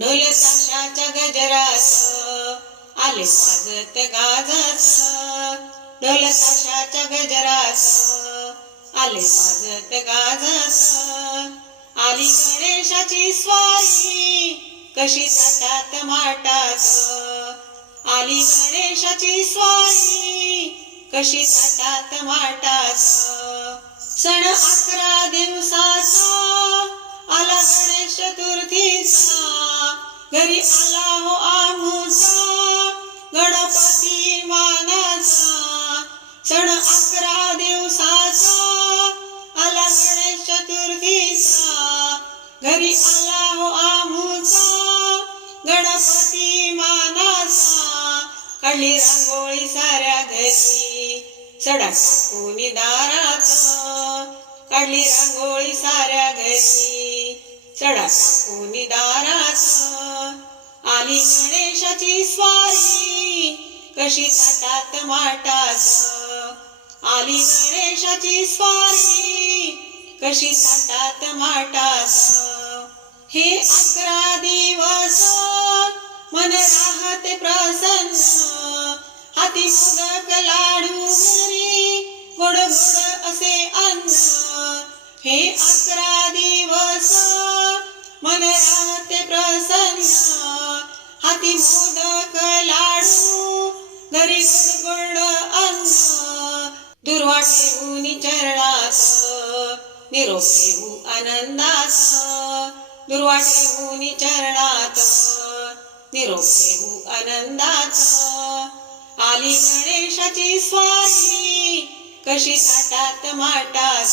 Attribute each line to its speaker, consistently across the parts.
Speaker 1: ढोल ताशाच्या गजरात आले वाजत गाजत. ढोल ताशाच्या गजरात आले वाजत गाजत. आली गणेशाची स्वारी कशी ताटात माटात. आली गणेशाची स्वारी कशी ताटात माटात. सण अकरा दिवसाचा आला गणेश चतुर्थी घरी आला हो आमूचा गणपती मानाचा. सण अकरा दिवसाचा आला गणेश चतुर्थीचा. घरी आला हो आमूचा गणपती मानाचा. काढली रांगोळी साऱ्या घरी सडा टाकून दारात काढली रांगोळी साऱ्या घरी सडा टाकून दारात आली गणेशाची स्वारी कशी ताटात माटात आली गणेशाची स्वारी कशी ताटात माटात हे अकरा दिवस मन राहते प्रसन्न. हाती मोदक लाडू घरी गोड गोड असे अन्न. हे अकरा दिवस मन राहते प्रसन्न. हाती मोदक लाडू घरी गोड अन्न दुर्वा ठेवून निरोप ठेवू आनंदास दुर्वा ठेवून चरणात निरोप ठेवू आनंदात आली गणेशाची स्वारी कशी ताटात माटात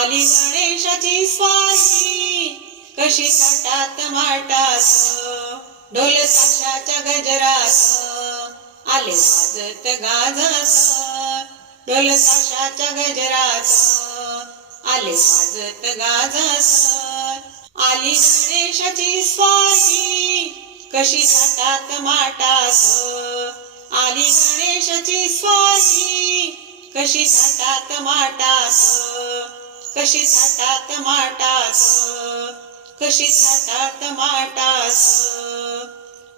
Speaker 1: आली गणेशाची स्वारी कशी ताटात माटात ढोल ताशाच्या गजरात आले वाजत गाजत ढोल ताशाच्या गजरात आले वाजत गाजत आली गणेशाची स्वारी कशी जातात माटात आली गणेशाची स्वारी कशी जातात माटात कशी जातात माटात कशी जातात माटास